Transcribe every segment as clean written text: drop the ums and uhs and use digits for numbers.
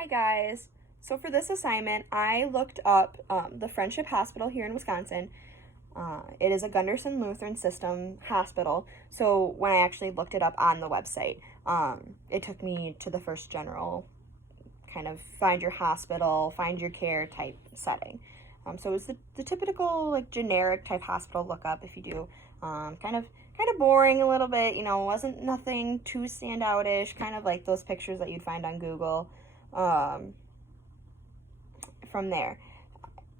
Hi guys. So for this assignment, I looked up the Friendship Hospital here in Wisconsin. It is a Gunderson Lutheran System hospital. So when I actually looked it up on the website, it took me to the first general kind of find your hospital, find your care type setting. So it's the typical like generic type hospital lookup if you do. Kind of boring a little bit, wasn't nothing too standout-ish, kind of like those pictures that you'd find on Google. Um, from there.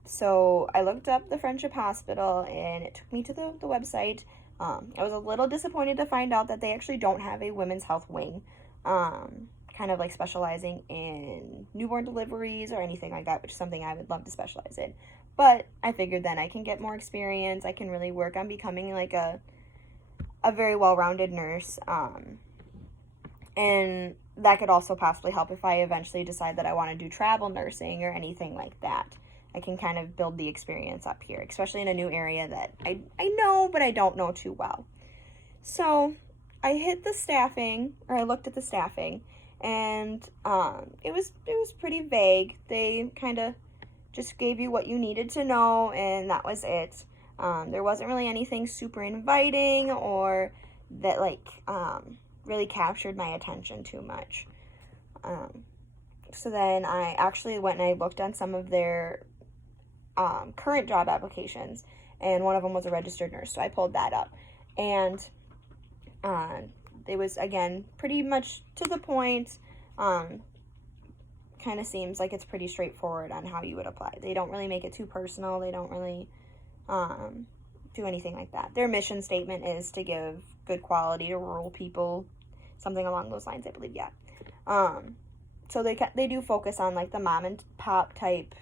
So I looked up the Friendship Hospital and it took me to the website. I was a little disappointed to find out that they actually don't have a women's health wing, kind of like specializing in newborn deliveries or anything like that, which is something I would love to specialize in. But I figured then I can get more experience. I can really work on becoming like a very well-rounded nurse. And that could also possibly help if I eventually decide that I want to do travel nursing or anything like that. I can kind of build the experience up here, especially in a new area that I know, but I don't know too well. So I hit the staffing, or I looked at the staffing, and it was pretty vague. They kind of just gave you what you needed to know, and that was it. There wasn't really anything super inviting or that really captured my attention too much. So then I actually went and I looked on some of their current job applications, and one of them was a registered nurse, so I pulled that up. And it was, again, pretty much to the point. Kind of seems like it's pretty straightforward on how you would apply. They don't really make it too personal. They don't really do anything like that. Their mission statement is to give good quality to rural people, something along those lines, I believe. Yeah. So they do focus on like the mom and pop type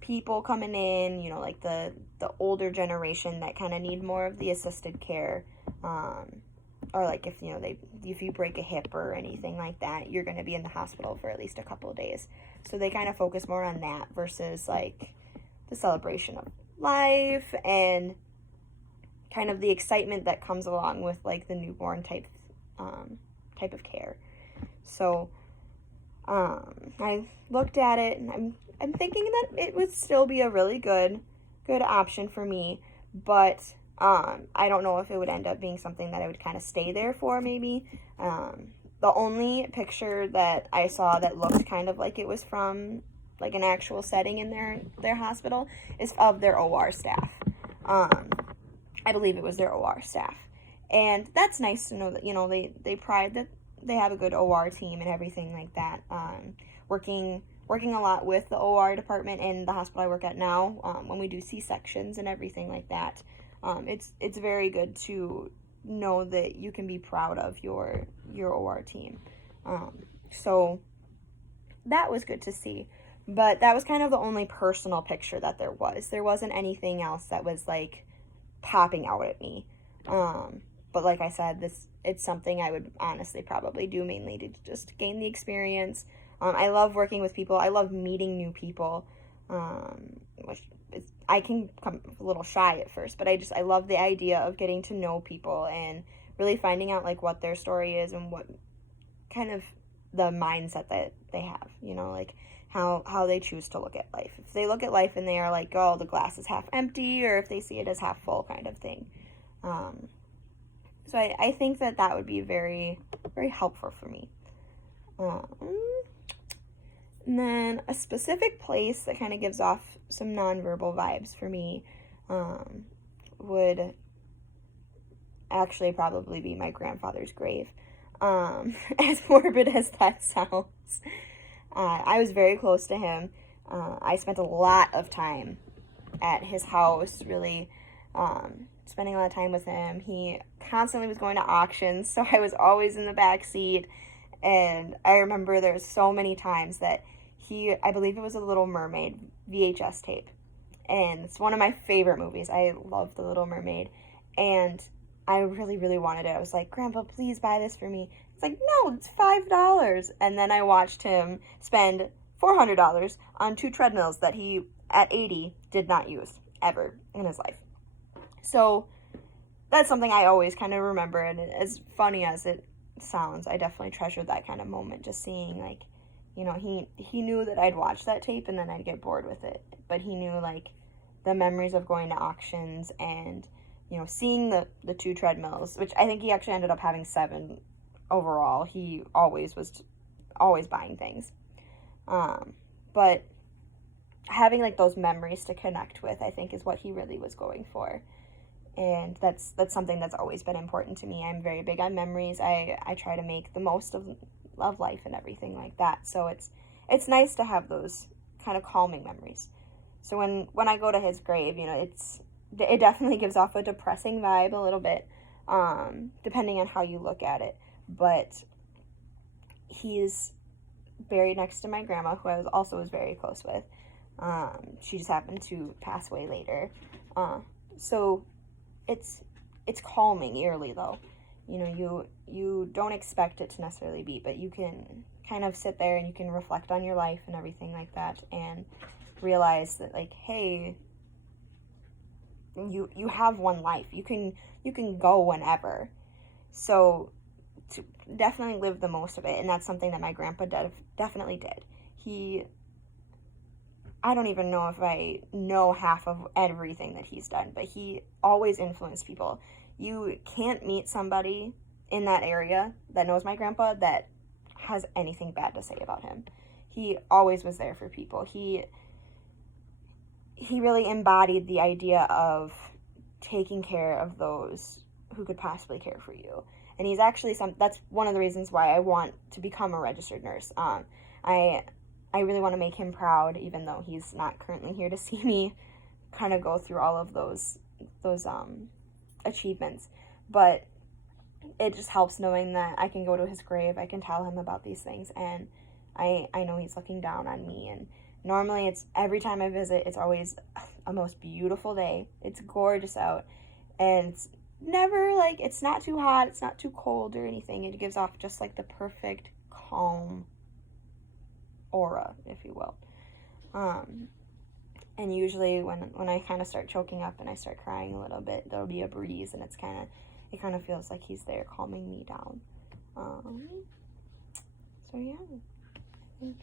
people coming in, like the older generation that kind of need more of the assisted care, or like if you break a hip or anything like that, you're going to be in the hospital for at least a couple of days. So they kind of focus more on that versus like the celebration of life and kind of the excitement that comes along with like the newborn type of care. So I looked at it and I'm thinking that it would still be a really good option for me, but I don't know if it would end up being something that I would kind of stay there for maybe. The only picture that I saw that looked kind of like it was from like an actual setting in their hospital is of their OR staff. I believe it was their OR staff. And that's nice to know that, they pride that they have a good OR team and everything like that. Working a lot with the OR department in the hospital I work at now, when we do C-sections and everything like that. It's very good to know that you can be proud of your OR team. So that was good to see. But that was kind of the only personal picture that there was. There wasn't anything else that was like popping out at me. But like I said, it's something I would honestly probably do mainly to just gain the experience. I love working with people. I love meeting new people. I can come a little shy at first, but I love the idea of getting to know people and really finding out like what their story is and what kind of the mindset that they have, like how they choose to look at life. If they look at life and they are like, oh, the glass is half empty, or if they see it as half full kind of thing. So I think that would be very, very helpful for me. And then a specific place that kind of gives off some nonverbal vibes for me would actually probably be my grandfather's grave. As morbid as that sounds. I was very close to him. I spent a lot of time at his house, really spending a lot of time with him. He constantly was going to auctions, so I was always in the back seat. And I remember there was so many times that I believe it was a Little Mermaid VHS tape. And it's one of my favorite movies. I love The Little Mermaid. And I really, really wanted it. I was like, Grandpa, please buy this for me. It's like, no, it's $5. And then I watched him spend $400 on 2 treadmills that he, at 80, did not use ever in his life. So that's something I always kind of remember. And as funny as it sounds, I definitely treasure that kind of moment, just seeing like You know, he knew that I'd watch that tape and then I'd get bored with it. But he knew, like, the memories of going to auctions and, you know, seeing the 2 treadmills, which I think he actually ended up having 7 overall. He was always buying things. But having, like, those memories to connect with, I think, is what he really was going for. And that's something that's always been important to me. I'm very big on memories. I try to make the most of life and everything like that. So it's nice to have those kind of calming memories. So when I go to his grave, you know, it definitely gives off a depressing vibe a little bit, depending on how you look at it. But he's buried next to my grandma, who I also was very close with. She just happened to pass away later. So it's calming yearly, though. You know, you don't expect it to necessarily be, but you can kind of sit there and you can reflect on your life and everything like that and realize that, like, hey, you have one life. You can go whenever. So to definitely live the most of it, and that's something that my grandpa definitely did. I don't even know if I know half of everything that he's done, but he always influenced people. You can't meet somebody in that area that knows my grandpa that has anything bad to say about him. He always was there for people. He really embodied the idea of taking care of those who could possibly care for you. And he's actually that's one of the reasons why I want to become a registered nurse. I really want to make him proud, even though he's not currently here to see me kind of go through all of those achievements. But it just helps knowing that I can go to his grave, I can tell him about these things, and I know he's looking down on me. And normally every time I visit, it's always a most beautiful day. It's gorgeous out, and it's never, like, it's not too hot, it's not too cold or anything. It gives off just, like, the perfect calm aura, if you will. And usually when I kind of start choking up and I start crying a little bit, there'll be a breeze, and it kind of feels like he's there calming me down. So yeah, I think